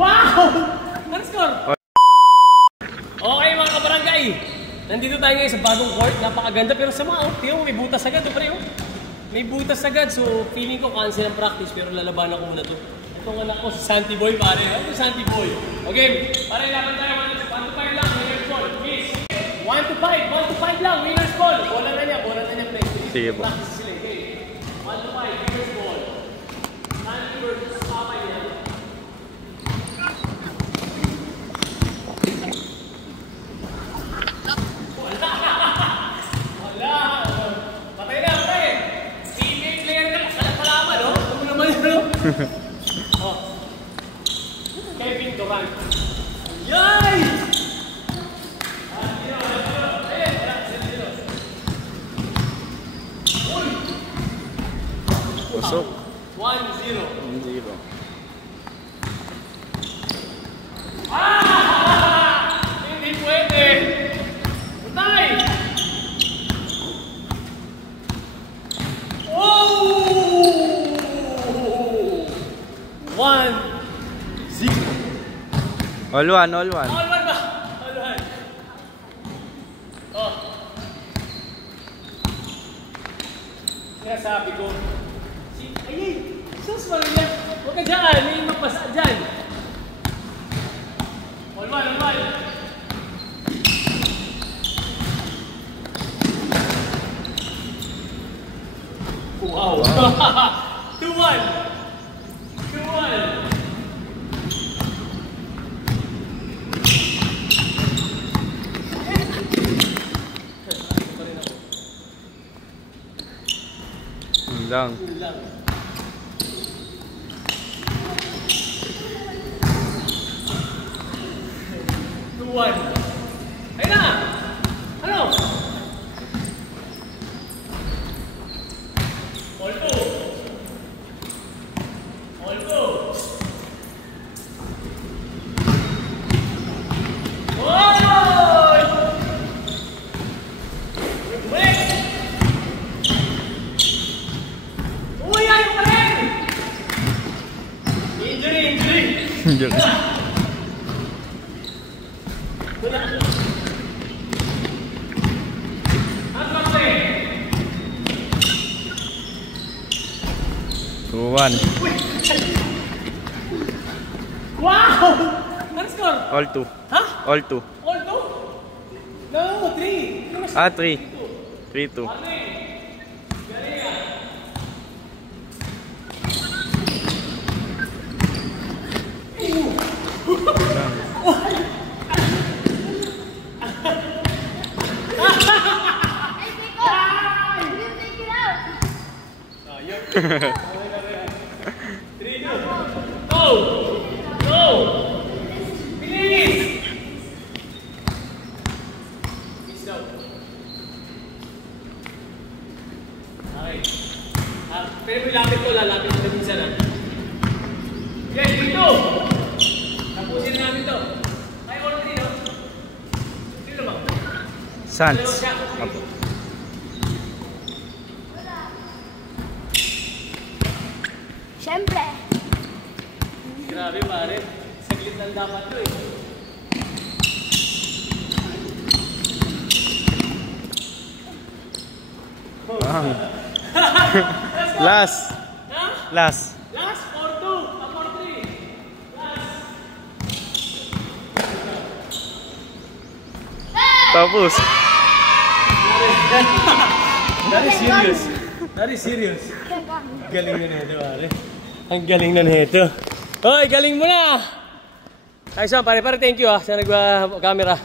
Wow! Ano score? Okay mga kabarangay, nandito tayo ngayon sa bagong court. Napakaganda pero sa mga outfield, may butas agad. May butas agad, so feeling ko cancel ang practice pero lalabanan ko muna to. Itong anak ko si Santi Boy, pare. Ano si Santi Boy? Okay, pare, laban tayo. 1 to 5 lang, winner's ball. Miss. 1 to 5 lang, winner's ball. Bola na niya, play. Sige po. Practice sila, okay. 1 to 5, winner's ball. Santi versus Papa niya. Oh. Kevin Durant. Yay! Pusok. 1-0. Hindi pwede. Utay! All one. All one ba? All one. Oh. Sinasabi ko. Ay, sus Maria. Huwag ka dyan. May magpasa dyan. All one. Wow. 2-1. Lang. 2-1. Ayun na! Ano? All two. Injury. One. Wow! Ano score? All two. Huh? All two. All two? No, 3. 3. 3-2. Go! Please! Peace out. Okay. Pero lalapit ko minsan lang. Yes, dito! Tapusin namin to. Ay, all three, no? Sino ba? Sans. Siyempre. Grabe pare, saglit lang dapat to eh. Last. Last 4-2, 4-3. Last. Tapos. That is serious. Galing na nito pare. Ang galing na nito. Hoy, galing mo na! Ayos pare, thank you sa nagwa-camera.